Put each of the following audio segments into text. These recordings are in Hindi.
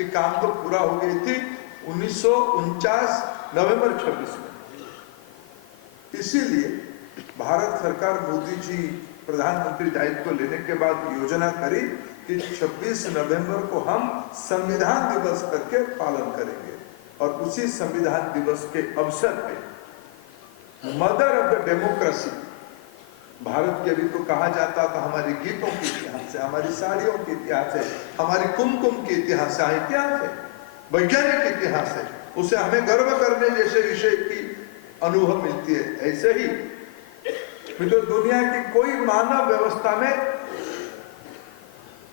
इसकी काम तो पूरा हो गई थी 1949 नवंबर 26 में। इसीलिए भारत सरकार मोदी जी प्रधानमंत्री दायित्व लेने के बाद योजना करी कि 26 नवंबर को हम संविधान दिवस करके पालन करेंगे, और उसी संविधान दिवस के अवसर पे mother of the democracy Bharat के, अभी तो कहा जाता था हमारे गीतों के इतिहास है, हमारी साड़ियों के इतिहास है, हमारी कुमकुम के इतिहास है, वैज्ञानिक इतिहास है, उसे हमें गर्व करने जैसे विषय की अनुभव मिलती है। ऐसे ही तो दुनिया की कोई मानव व्यवस्था में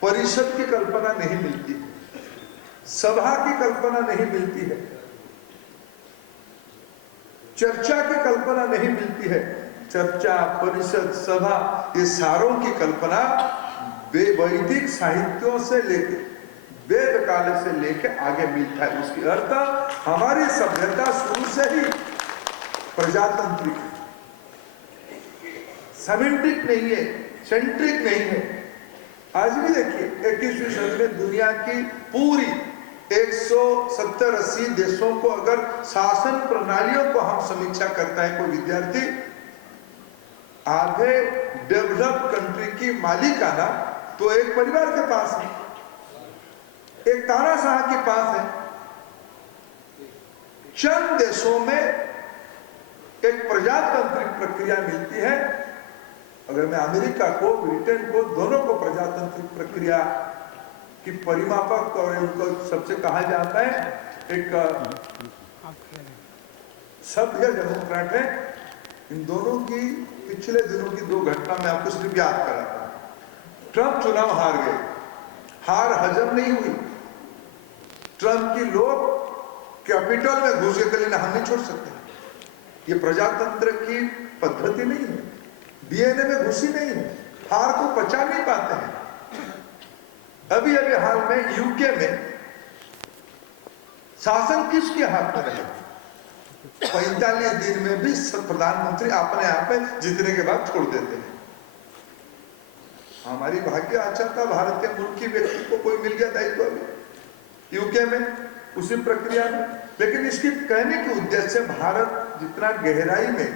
परिषद की कल्पना नहीं मिलती, सभा की कल्पना नहीं मिलती है, चर्चा की कल्पना नहीं मिलती है। चर्चा, परिषद, सभा, ये सारों की कल्पना वैदिक साहित्यों से लेके, वेद काल से लेके आगे मिलता है। उसकी अर्थ हमारी सभ्यता शुरू से ही प्रजातांत्रिक है, सेमेंटिक नहीं है, सेंट्रिक नहीं है। आज भी देखिए 21वीं सदी में दुनिया की पूरी 170-80 देशों को अगर शासन प्रणालियों को हम समीक्षा करता है कोई विद्यार्थी, आधे डेवलप कंट्री की मालिकाना तो एक परिवार के पास है, एक तानाशाह के पास है। चंद देशों में एक प्रजातांत्रिक प्रक्रिया मिलती है। अगर मैं अमेरिका को, ब्रिटेन को, दोनों को प्रजातांत्रिक प्रक्रिया की परिमापक और उनको सबसे कहा जाता है, एक सभ्य डेमोक्रेट है। इन दोनों की पिछले दिनों की दो घटना मैं आपको सिर्फ याद कराता हूं। ट्रंप चुनाव हार गए, हार हजम नहीं हुई। ट्रंप की लोग कैपिटल में घुस के लिए हम नहीं छोड़ सकते, ये प्रजातंत्र की पद्धति नहीं है, डीएनए में घुसी नहीं है, हार को पचा नहीं पाते हैं। अभी हाल में यूके में शासन किसके हाथ में रहे? 45 दिन में भी प्रधानमंत्री अपने आप में जीतने के बाद छोड़ देते हैं। हमारी भाग्य अच्छा था, भारत के मुल्क की व्यक्ति को कोई मिल गया दायित्व अभी यूके में उसी प्रक्रिया में। लेकिन इसकी कहने के उद्देश्य, भारत जितना गहराई में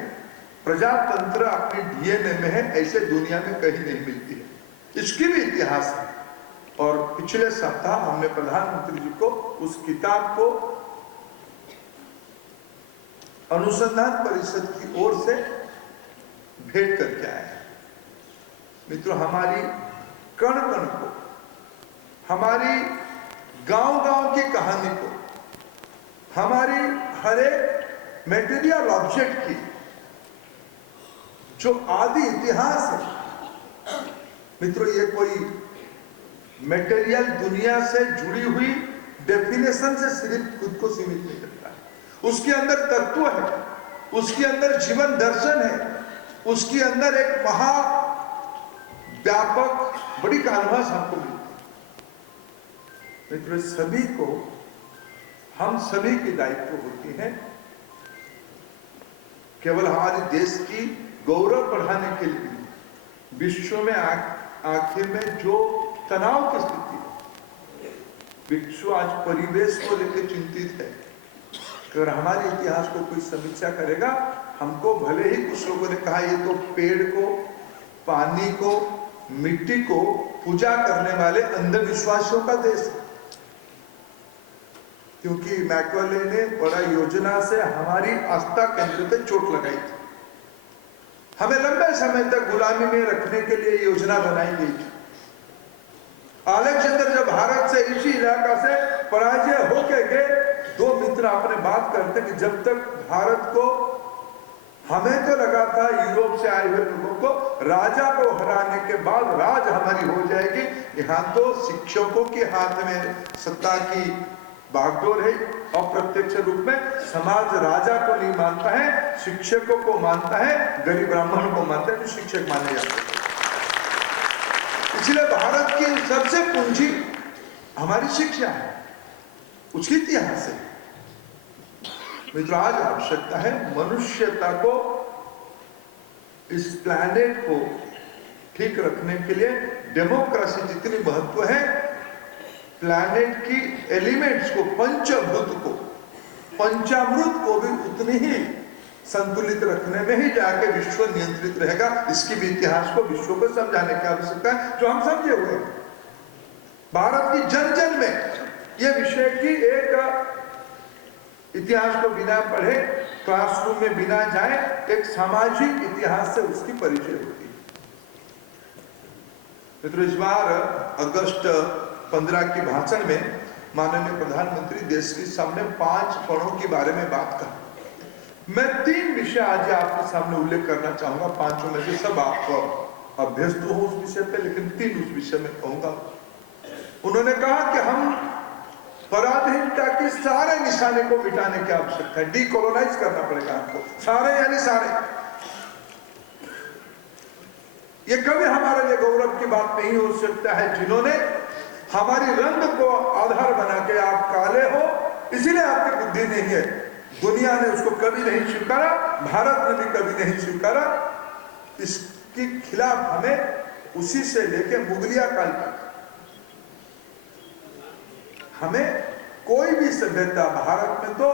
प्रजातंत्र अपने डीएनए में है, ऐसे दुनिया में कहीं नहीं मिलती है। इसकी भी इतिहास है। और पिछले सप्ताह हमने प्रधानमंत्री जी को उस किताब को अनुसंधान परिषद की ओर से भेंट करके आए हैं। मित्रों, हमारी कण कण को, हमारी गांव-गांव की कहानी को, हमारी हर एक मेटेरियल ऑब्जेक्ट की जो आदि इतिहास है, मित्रों, ये कोई मेटेरियल दुनिया से जुड़ी हुई डेफिनेशन से सिर्फ खुद को सीमित नहीं करता है। उसके अंदर तत्व है, उसके अंदर जीवन दर्शन है, उसके अंदर एक महा व्यापक बड़ी कानवास हमको मिलती है। मित्रों, सभी को, हम सभी की दायित्व होती है केवल हमारे देश की गौरव बढ़ाने के लिए। विश्व में आखिर में जो तनाव की स्थिति है, विश्व आज परिवेश को लेकर चिंतित है। अगर हमारे इतिहास को कोई समीक्षा करेगा, हमको भले ही कुछ लोगों ने कहा ये तो पेड़ को, पानी को, मिट्टी को पूजा करने वाले अंधविश्वासियों का देश है, क्योंकि मैकॉले ने बड़ा योजना से हमारी आस्था केंद्र पे चोट लगाई थी। हमें लंबे समय तक गुलामी में रखने के लिए योजना बनाई गई थी। अलेक्जेंडर जब भारत से, इसी इलाका से पराजय होके गए, दो मित्र अपने बात करते कि जब तक भारत को, हमें तो लगा था यूरोप से आए हुए लोगों को राजा को हराने के बाद राज हमारी हो जाएगी, यहाँ तो शिक्षकों के हाथ में सत्ता की बागडोर है। अप्रत्यक्ष रूप में समाज राजा को नहीं मानता है, शिक्षकों को मानता है, गरीब ब्राह्मणों को मानता है, जो शिक्षक माने जाते हैं। इसलिए भारत की सबसे पूंजी हमारी शिक्षा है, उसकी इतिहास है। मित्रों, आज आवश्यकता है मनुष्यता को, इस प्लैनेट को ठीक रखने के लिए डेमोक्रेसी जितनी महत्व है, प्लैनेट की एलिमेंट्स को, पंचामृत को भी उतनी ही संतुलित रखने में ही जाके विश्व नियंत्रित रहेगा। इसकी भी इतिहास को, विश्व को समझाने की आवश्यकता है, जो हम समझे हुए हैं। भारत की जन जन में यह विषय की एक इतिहास को बिना पढ़े, क्लासरूम में बिना जाए, एक सामाजिक इतिहास से उसकी परिचय होती है। मित्रों, इस बार अगस्त 15 की भाषण में माननीय प्रधानमंत्री देश के सामने 5 पणों के बारे में बात कर, मैं 3 विषय आज आपके सामने उल्लेख करना चाहूंगा। 5 में से सब आपको अभ्यस्त हो उस विषय पे, लेकिन 3 उस विषय में कहूंगा। उन्होंने कहा कि हम पराधीनता के सारे निशाने को मिटाने की आवश्यकता है, डीकोलोनाइज करना पड़ेगा हमको, सारे यानी सारे। ये कभी हमारे लिए गौरव की बात नहीं हो सकता है जिन्होंने हमारी रंग को आधार बना के, आप काले हो इसीलिए आपकी बुद्धि नहीं है, दुनिया ने उसको कभी नहीं स्वीकारा, भारत ने भी कभी नहीं स्वीकारा। इसके खिलाफ हमें उसी से लेके मुगलिया काल तक, हमें कोई भी सभ्यता, भारत में तो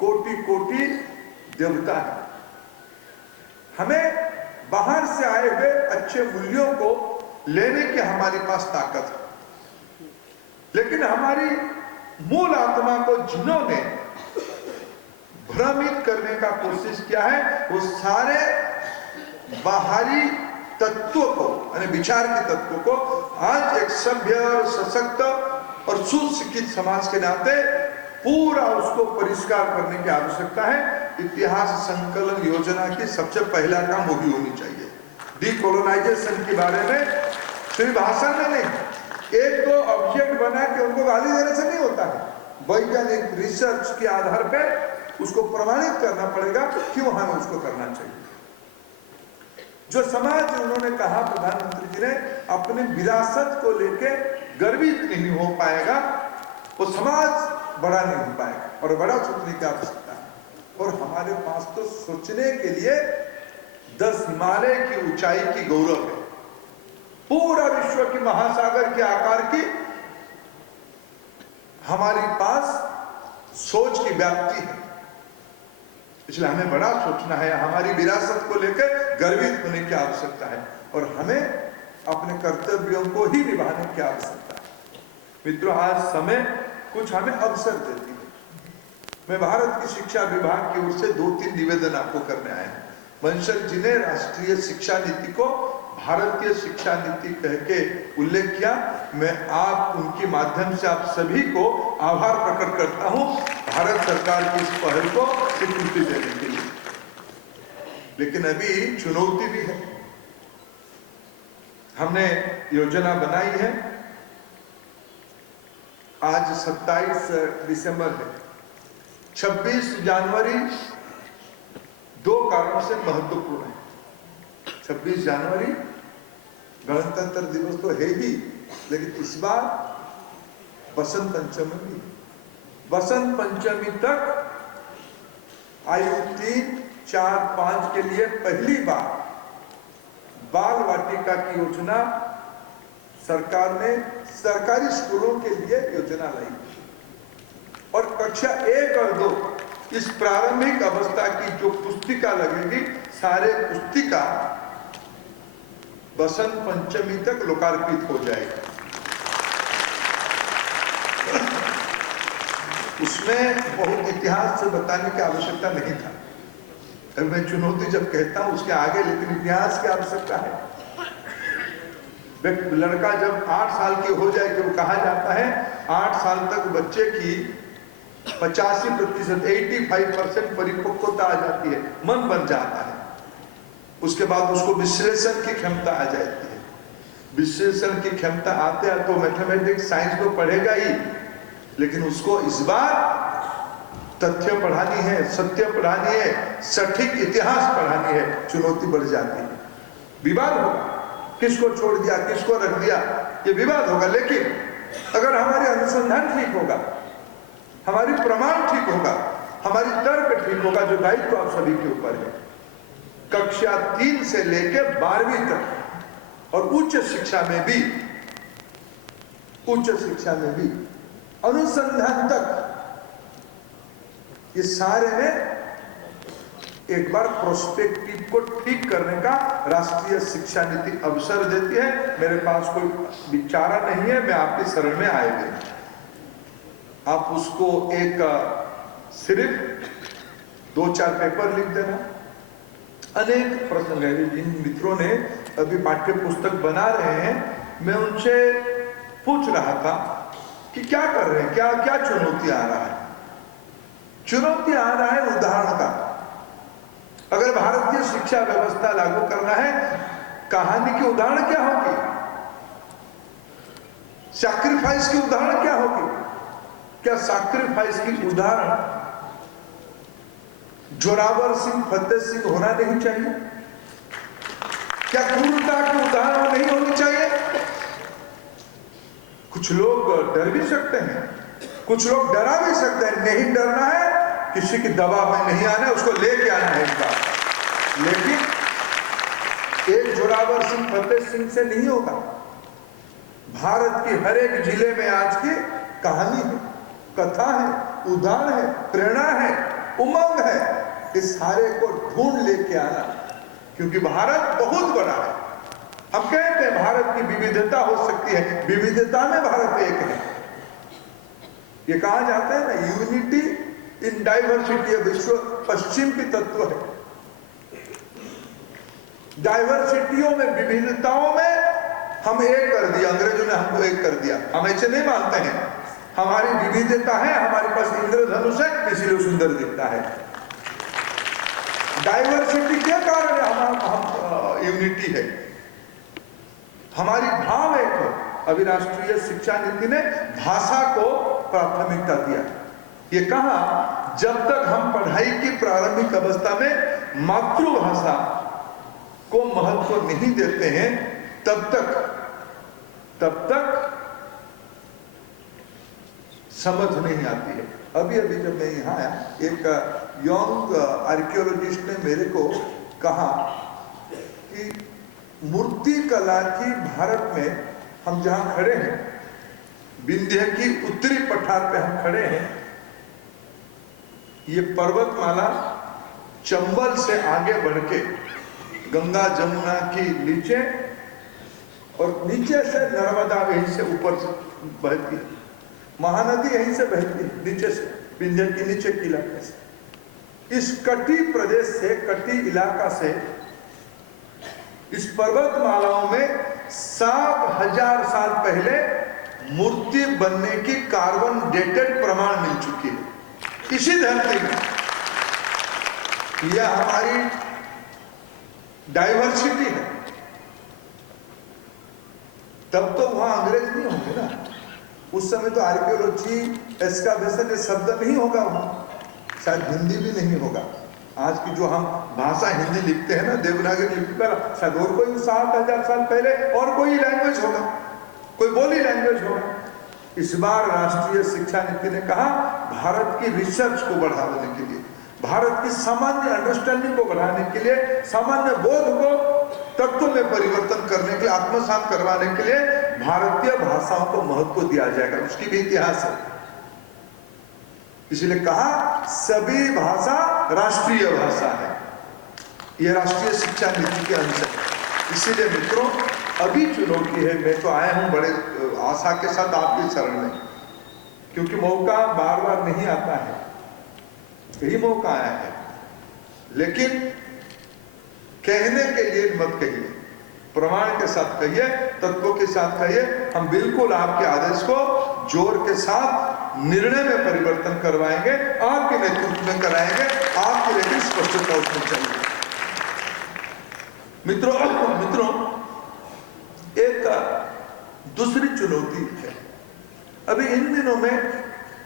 कोटि कोटि देवता है, हमें बाहर से आए हुए अच्छे मूल्यों को लेने की हमारे पास ताकत है, लेकिन हमारी मूल आत्मा को जिन्होंने भ्रमित करने का कोशिश किया है, वो सारे बाहरी तत्वों को, यानी विचार के तत्वों को आज एक सभ्य, सशक्त और सुशिक्षित समाज के नाते पूरा उसको परिष्कार करने की आवश्यकता है। इतिहास संकलन योजना की सबसे पहला काम वही होनी चाहिए। डीकोलोनाइजेशन के बारे में सिर्फ भाषण में नहीं, एक तो ऑब्जेक्ट बना के उनको गाली देने से नहीं होता है, वैज्ञानिक रिसर्च के आधार पर उसको प्रमाणित करना पड़ेगा क्यों हमें उसको करना चाहिए। जो समाज, उन्होंने कहा प्रधानमंत्री जी ने, अपने विरासत को लेके गर्वित नहीं हो पाएगा, वो समाज बड़ा नहीं हो पाएगा, और बड़ा सोचने की आवश्यकता है। और हमारे पास तो सोचने के लिए 10 हिमालय की ऊंचाई की गौरव है, पूरा विश्व की महासागर के आकार की हमारे पास सोच की व्याप्ति है, इसलिए हमें बड़ा सोचना है, हमारी विरासत को लेकर गर्वित होने की आवश्यकता है, और हमें अपने कर्तव्यों को ही निभाने की आवश्यकता है। मित्रों, आज समय कुछ हमें अवसर देती है। मैं भारत की शिक्षा विभाग की ओर से 2-3 निवेदन आपको करने आया हूं। बंसल जी ने राष्ट्रीय शिक्षा नीति को भारतीय शिक्षा नीति कह के उल्लेख किया, मैं उनके माध्यम से आप सभी को आभार प्रकट करता हूं भारत सरकार की इस पहल को स्वीकृति देने के लिए। लेकिन अभी चुनौती भी है। हमने योजना बनाई है, आज 27 दिसंबर है, 26 जनवरी 2 कारणों से महत्वपूर्ण है। 26 जनवरी गणतंत्र दिवस तो है ही, लेकिन इस बार बसंत पंचमी भी। बसंत पंचमी तक आयु 3, 4, 5 के लिए पहली बार बाल वाटिका की योजना सरकार ने सरकारी स्कूलों के लिए योजना लाई, और कक्षा 1 और 2 इस प्रारंभिक अवस्था की जो पुस्तिका लगेगी, सारे पुस्तिका बसंत पंचमी तक लोकार्पित हो जाएगा। उसमें बहुत इतिहास से बताने की आवश्यकता नहीं था। मैं चुनौती जब कहता हूं उसके आगे, लेकिन इतिहास की आवश्यकता है। लड़का जब 8 साल की हो जाए, तो कहा जाता है 8 साल तक बच्चे की 85%, 85% परिपक्वता आ जाती है, मन बन जाता है। उसके बाद उसको विश्लेषण की क्षमता आ जाती है। विश्लेषण की क्षमता आते हैं तो मैथमेटिक्स, साइंस तो पढ़ेगा ही, लेकिन उसको इस बार तथ्य पढ़ानी है, सत्य पढ़ानी है, सटीक इतिहास पढ़ानी है, चुनौती बढ़ जाती है। विवाद होगा, किसको छोड़ दिया, किसको रख दिया, ये विवाद होगा। लेकिन अगर हमारी अनुसंधान ठीक होगा, हमारी प्रमाण ठीक होगा, हमारी तर्क ठीक होगा, जो दायित्व आप सभी के ऊपर है, कक्षा 3 से लेकर 12वीं तक और उच्च शिक्षा में भी उच्च शिक्षा में भी, अनुसंधान तक, ये सारे में एक बार प्रोस्पेक्टिव को ठीक करने का राष्ट्रीय शिक्षा नीति अवसर देती है। मेरे पास कोई विचारा नहीं है, मैं आपकी शरण में आए हुए, आप उसको एक सिर्फ 2-4 पेपर लिख देना। अनेक प्रसंग है, जिन मित्रों ने अभी पाठ्य पुस्तक बना रहे हैं, मैं उनसे पूछ रहा था कि क्या कर रहे हैं, क्या क्या चुनौती आ रहा है। चुनौती आ रहा है उदाहरण का। अगर भारतीय शिक्षा व्यवस्था लागू करना है, कहानी की उदाहरण क्या होगी, सैक्रिफाइस की उदाहरण क्या होगी। क्या सैक्रिफाइस की उदाहरण जोरावर सिंह, फतेह सिंह होना नहीं चाहिए? क्या क्रूरता की उदाहरण नहीं होनी चाहिए? कुछ लोग डर भी सकते हैं, कुछ लोग डरा भी सकते हैं। नहीं डरना है, किसी की दबाव में नहीं आना है, उसको लेके आना है इस बार। लेकिन एक जोरावर सिंह, फतेह सिंह से नहीं होगा। भारत की हर एक जिले में आज की कहानी है, कथा है, उदाहरण है, प्रेरणा है, उमंग है। इस सारे को ढूंढ लेके आना, क्योंकि भारत बहुत बड़ा है। हम कहते हैं भारत की विविधता हो सकती है, विविधता में भारत एक है। ये कहा जाता है ना, यूनिटी इन डाइवर्सिटी। विश्व पश्चिम की तत्व है। डाइवर्सिटियों में, विविधताओं में हम एक कर दिया, अंग्रेजों ने हमको एक कर दिया। हम ऐसे नहीं मानते हैं। हमारी विविधता है, हमारे पास इंद्रधनुष है, इसलिए सुंदर दिखता है। डाइवर्सिटी के कारण हम यूनिटी है, हमारी भाव एक है। अभी राष्ट्रीय शिक्षा नीति ने भाषा को प्राथमिकता दिया। ये कहा, जब तक हम पढ़ाई की प्रारंभिक अवस्था में मातृभाषा को महत्व नहीं देते हैं, तब तक समझ नहीं आती है। अभी अभी जब मैं यहाँ आया, एक यंग आर्कियोलॉजिस्ट ने मेरे को कहा कि मूर्ति कला की भारत में, हम जहाँ खड़े हैं, विंध्य की उत्तरी पठार पे हम खड़े हैं, ये पर्वतमाला चंबल से आगे बढ़ के गंगा जमुना की नीचे, और नीचे से नर्मदा यहीं से ऊपर से बहती है, महानदी यहीं से बहती है नीचे से, विंध्य के नीचे के इलाके से। इस कटी प्रदेश से, कटी इलाका से, इस पर्वतमालाओं में 7,000 साल पहले मूर्ति बनने की कार्बन डेटेड प्रमाण मिल चुकी है इसी धरती में। यह हमारी डाइवर्सिटी है। तब तो वहां अंग्रेज नहीं होंगे ना, उस समय तो आर्कियोलॉजी, एक्सकावेशन ये शब्द नहीं होगा वहां, शायद हिंदी भी नहीं होगा। आज की जो हम भाषा हिंदी लिखते हैं ना, देवनागरी लिपि पर, शायद और कोई 7,000 साल पहले और कोई लैंग्वेज होगा, कोई बोली लैंग्वेज होगा। इस बार राष्ट्रीय शिक्षा नीति ने कहा, भारत की रिसर्च को बढ़ाने के लिए, भारत की सामान्य अंडरस्टैंडिंग को बढ़ाने के लिए, सामान्य बोध को तत्व में परिवर्तन करने के लिए, आत्मसात करवाने के लिए भारतीय भाषाओं को महत्व दिया जाएगा। उसकी भी इतिहास है। इसलिए कहा, सभी भाषा राष्ट्रीय भाषा है। यह राष्ट्रीय शिक्षा नीति के अंश है। इसीलिए मित्रों, अभी चुनौती है। मैं तो आया हूं बड़े आशा के साथ आपके शरण में, क्योंकि मौका बार बार नहीं आता है, यही मौका आया है। लेकिन कहने के लिए मत कहिए, प्रमाण के साथ कहिए, तत्वों के साथ कहिए। हम बिल्कुल आपके आदेश को जोर के साथ निर्णय में परिवर्तन करवाएंगे, आपके नेतृत्व में कराएंगे, आपकी लेकिन स्पष्टता उसमें चाहिए। मित्रों, एक दूसरी चुनौती है। अभी इन दिनों में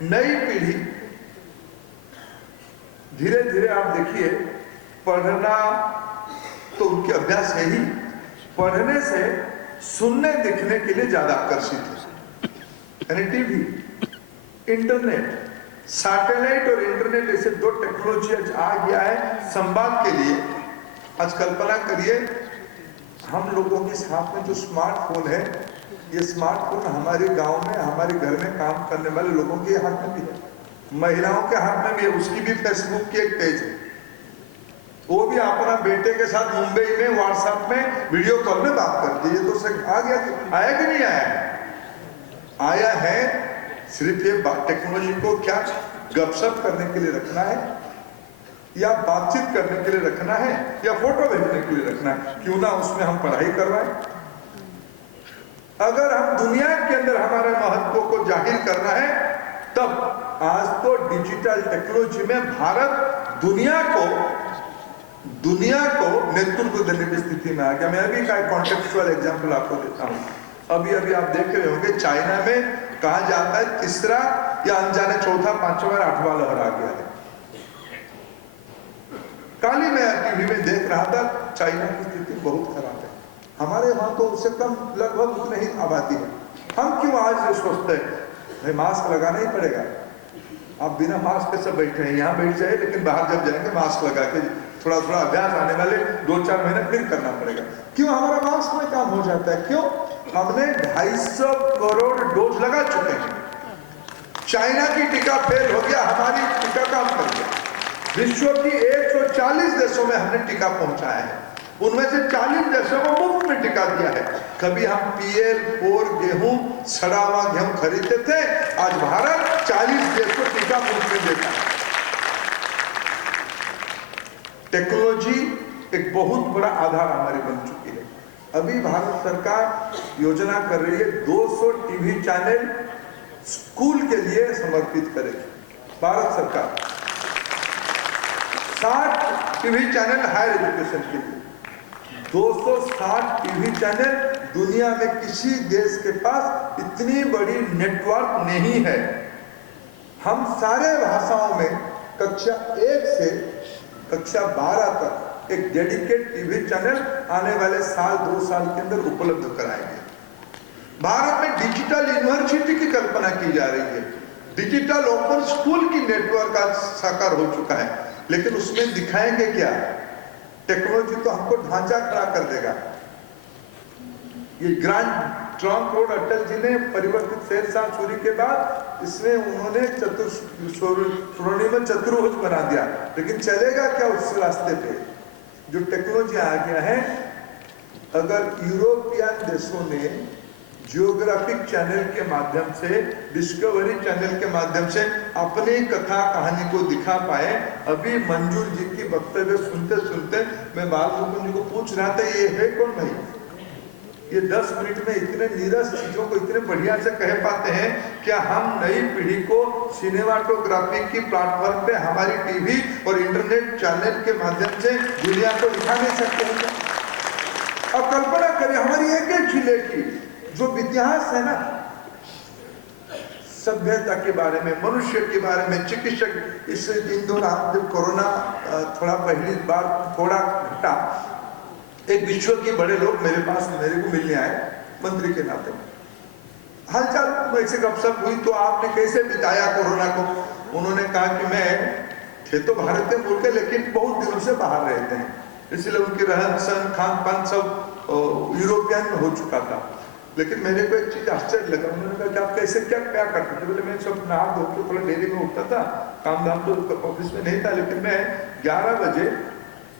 नई पीढ़ी धीरे धीरे, आप देखिए, पढ़ना तो उनके अभ्यास है ही, पढ़ने से सुनने दिखने के लिए ज्यादा आकर्षित है। यानी टीवी, इंटरनेट, सैटेलाइट और इंटरनेट ऐसे दो टेक्नोलॉजी आ गया है संवाद के लिए। आज कल्पना करिए, हम लोगों के हाथ में जो स्मार्टफोन है, ये स्मार्टफोन हमारे गांव में, हमारे घर में काम करने वाले लोगों के हाथ में भी है, महिलाओं के हाथ में भी है। उसकी भी फेसबुक की एक पेज है, वो भी अपना बेटे के साथ मुंबई में व्हाट्सएप में वीडियो कॉल में बात करती है। तो आ गया, आया कि नहीं आया? आया है। सिर्फ ये टेक्नोलॉजी को क्या गपशप करने के लिए रखना है, या बातचीत करने के लिए रखना है, या फोटो भेजने के लिए रखना है? क्यों ना उसमें हम पढ़ाई करवाएं। अगर हम दुनिया के अंदर हमारे महत्व को जाहिर करना है, तब आज तो डिजिटल टेक्नोलॉजी में भारत दुनिया को नेतृत्व देने की स्थिति में आ गया। मैं अभी का कॉन्टेक्चुअल एग्जांपल आपको देता हूं। अभी आप देख रहे होंगे चाइना में कहा जाता है तीसरा या अनजाने चौथा, पांचवा, आठवां लहर आ गया है। कल ही मैं टीवी में देख रहा था, चाइना की स्थिति बहुत खराब है। हमारे वहां तो उससे कम लगभग उतनी ही आबादी है। हम क्यों आज ये सोचते हैं भाई मास्क लगाना ही पड़ेगा? आप बिना मास्क के सब बैठे हैं, यहाँ बैठ जाए, लेकिन बाहर जब जाएंगे मास्क लगा के थोड़ा अभ्यास आने वाले 2-4 महीने फिर करना पड़ेगा। क्यों? हमारा मास्क में काम हो जाता है। क्यों? हमने 250 करोड़ डोज लगा चुके हैं। चाइना की टीका फेल हो गया, हमारी टीका काम कर गया। विश्व की 140 देशों में हमने टीका पहुंचाया है, उनमें से 40 देशों को मुफ्त में टीका दिया है। कभी हम PL4 गेहूं, सड़ा हुआ गेहूं खरीदते थे, आज भारत 40 देशों को टीका मुफ्त में देता है। टेक्नोलॉजी एक बहुत बड़ा आधार हमारी बन चुकी है। अभी भारत सरकार योजना कर रही है 200 टीवी चैनल स्कूल के लिए समर्पित करेगी। भारत सरकार 60 टीवी चैनल हायर एजुकेशन के लिए, 260 टीवी चैनल। दुनिया में किसी देश के पास इतनी बड़ी नेटवर्क नहीं है। हम सारे भाषाओं में कक्षा 1 से कक्षा 12 तक एक डेडिकेट टीवी चैनल आने वाले 1-2 साल के अंदर उपलब्ध कराएंगे। भारत में डिजिटल यूनिवर्सिटी की कल्पना की जा रही है। डिजिटल ओपन स्कूल की नेटवर्क आज साकार हो चुका है, लेकिन उसमें दिखाएंगे क्या? टेक्नोलॉजी तो हमको ढांचा खड़ा कर देगा। ये grand trunk road Atal ji ने परिवर्तित शेरशाह सूरी के बाद इसमें उन्होंने स्वर्णिम चतुर्भुज बना दिया, लेकिन चलेगा क्या उस रास्ते पे? जो टेक्नोलॉजी आ गया है, अगर यूरोपियन देशों ने जियोग्राफिक चैनल के माध्यम से, डिस्कवरी चैनल के माध्यम से अपनी कथा कहानी को दिखा पाए। अभी मंजूर जी की वक्तव्य सुनते सुनते मैं बालमुकुंद जी को पूछ रहा था, ये है कौन भाई? ये 10 मिनट में इतने नीरस चीजों को इतने बढ़िया से कह पाते हैं। क्या हम नई पीढ़ी को सिनेमाटोग्राफी की प्लेटफॉर्म पे हमारी टीवी और इंटरनेट चैनल के माध्यम से दुनिया को दिखा नहीं सकते हैं? अब कल्पना करें हमारी एक जिले की जो इतिहास है ना, सभ्यता के बारे में, मनुष्य के बारे में, चिकित्सक, इस इन दौरान जब कोरोना थोड़ा पहली बार थोड़ा घटा, एक विश्व के बड़े लोग मेरे को मिलने आए मंत्री के नाते। हालचाल ऐसे गपशप हुई, तो आपने कैसे बिताया कोरोना को? उन्होंने कहा कि मैं थे तो भारत में बोल के, लेकिन बहुत दिनों से बाहर रहते हैं, इसलिए उनकी रहन सहन खान पान सब यूरोपियन हो चुका था। लेकिन मेरे को एक चीज आश्चर्य लगा। उन्होंने कहा कि आप कैसे क्या करते थे? बोले मैं सब नहा धो के थोड़ा डेरी में उठता था, काम धाम तो ऑफिस में नहीं था, लेकिन मैं 11 बजे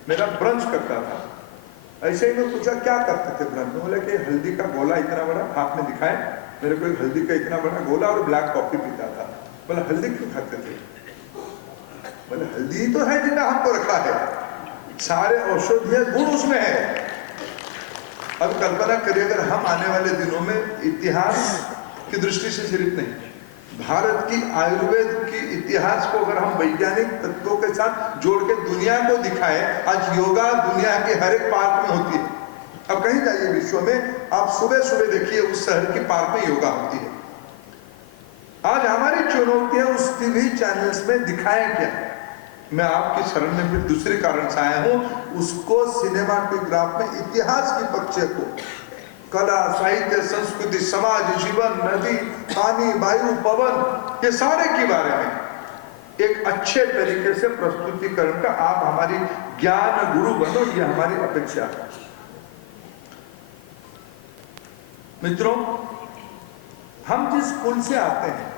मेरा ब्रंच करता था। ऐसे ही मैं पूछा क्या करते थे ब्रंच में? बोले कि हल्दी का गोला इतना बड़ा हाथ में दिखाए मेरे को, एक हल्दी का इतना बड़ा गोला और ब्लैक कॉफी पीता था। बोले हल्दी क्यों खाते थे? बोले हल्दी तो है जितना हमको रखा है, सारे औषधीय गुण उसमें है। अब कल्पना करिए अगर हम आने वाले दिनों में इतिहास की दृष्टि से सिर्फ नहीं, भारत की आयुर्वेद की इतिहास को अगर हम वैज्ञानिक तत्वों के साथ जोड़ के दुनिया को दिखाएं, आज योगा दुनिया के हर एक पार्क में होती है। अब कहीं जाइए विश्व में, आप सुबह सुबह देखिए उस शहर की पार्क में योगा होती है। आज हमारी चुनौतियां उस टीवी चैनल्स में दिखाएं क्या? मैं आपकी शरण में फिर दूसरे कारण से आया हूं, उसको सिनेमाटोग्राफ में इतिहास की पक्ष को, कला, साहित्य, संस्कृति, समाज, जीवन, नदी, पानी, वायु, पवन, ये सारे के बारे में एक अच्छे तरीके से प्रस्तुतिकरण का आप हमारी ज्ञान गुरु बनो, ये हमारी अपेक्षा है। मित्रों, हम जिस कुल से आते हैं,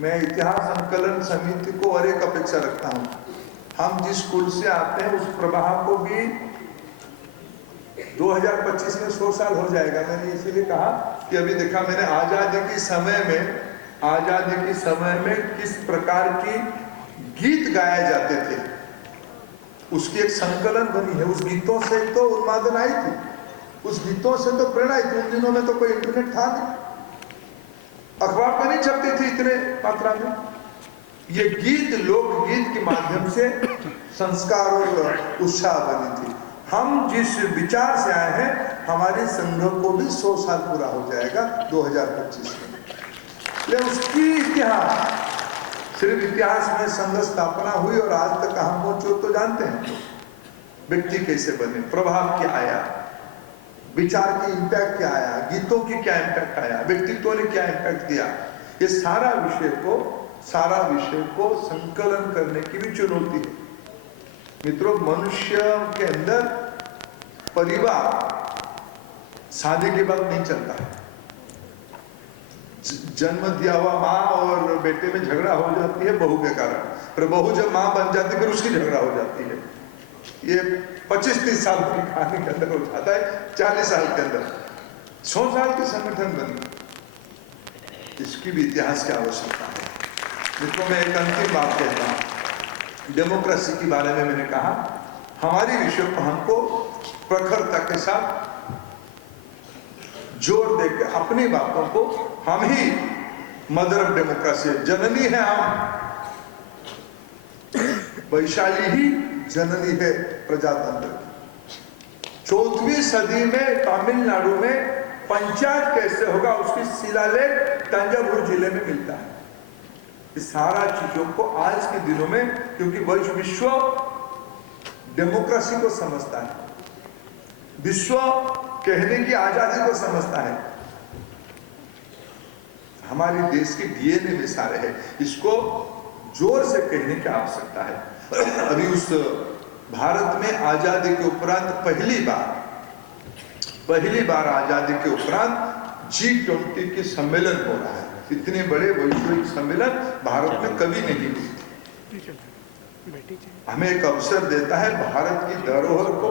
मैं इतिहास संकलन समिति को और एक अपेक्षा रखता हूं, हम जिस कुल से आते हैं उस प्रवाह को भी 2025 में 100 साल हो जाएगा। मैंने इसीलिए कहा कि अभी देखा मैंने आजादी के समय में किस प्रकार की गीत गाए जाते थे, उसकी एक संकलन बनी है। उस गीतों से तो उन्मादन आई थी, उस गीतों से तो प्रेरणा आई थी। उन दिनों में तो कोई इंटरनेट था नहीं, अखबार पर नहीं छपते थे इतने मात्रा में। ये गीत लोकगीत के माध्यम से संस्कार और उत्साह बनी थी। हम जिस विचार से आए हैं, हमारे संघ को भी 100 साल पूरा हो जाएगा 2025 में। लेकिन उसकी इतिहास, सिर्फ इतिहास में संघ स्थापना हुई और आज तक कहां पहुंचे तो जानते हैं। व्यक्ति कैसे बने, प्रभाव क्या आया, विचार की इंपैक्ट क्या आया, गीतों की क्या इंपैक्ट आया, व्यक्तित्व ने क्या इंपैक्ट दिया, ये सारा विषय को संकलन करने की भी चुनौती है। मित्रों, मनुष्य के अंदर परिवार शादी के बाद नहीं चलता है। जन्म दिया हुआ माँ और बेटे में झगड़ा हो जाती है बहू के कारण, पर बहू जब माँ बन जाती है फिर उसकी झगड़ा हो जाती है। ये 25-30 साल की कहानी के अंदर हो जाता है, 40 साल के अंदर 100 साल के संगठन बनी। इसकी भी इतिहास की आवश्यकता है। मित्रों, मैं एक अंतिम बात कहता हूं। डेमोक्रेसी के बारे में मैंने कहा, हमारी विषय को हमको प्रखरता के साथ जोर देकर अपनी बातों को, हम ही मदर ऑफ डेमोक्रेसी, जननी है हम, वैशाली ही जननी है प्रजातंत्र की। 14वीं सदी में तमिलनाडु में पंचायत कैसे होगा, उसकी शिलालेख तंजावुर जिले में मिलता है। इस सारा चीजों को आज के दिनों में, क्योंकि विश्व डेमोक्रेसी को समझता है, विश्व कहने की आजादी को समझता है, हमारे देश के डीएनए में सारे है। इसको जोर से कहने की आवश्यकता है। अभी उस भारत में आजादी के उपरांत पहली बार आजादी के उपरांत G20 के सम्मेलन हो रहा है। इतने बड़े वैश्विक सम्मेलन भारत में कभी नहीं हुए। हमें एक अवसर देता है भारत की धरोहर को,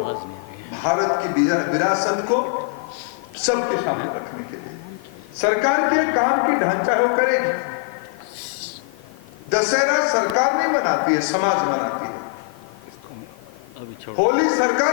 भारत की विरासत को सबके सामने रखने के लिए। सरकार के काम की ढांचा वो करेगी। दशहरा सरकार नहीं मनाती है, समाज मनाती है। होली सरकार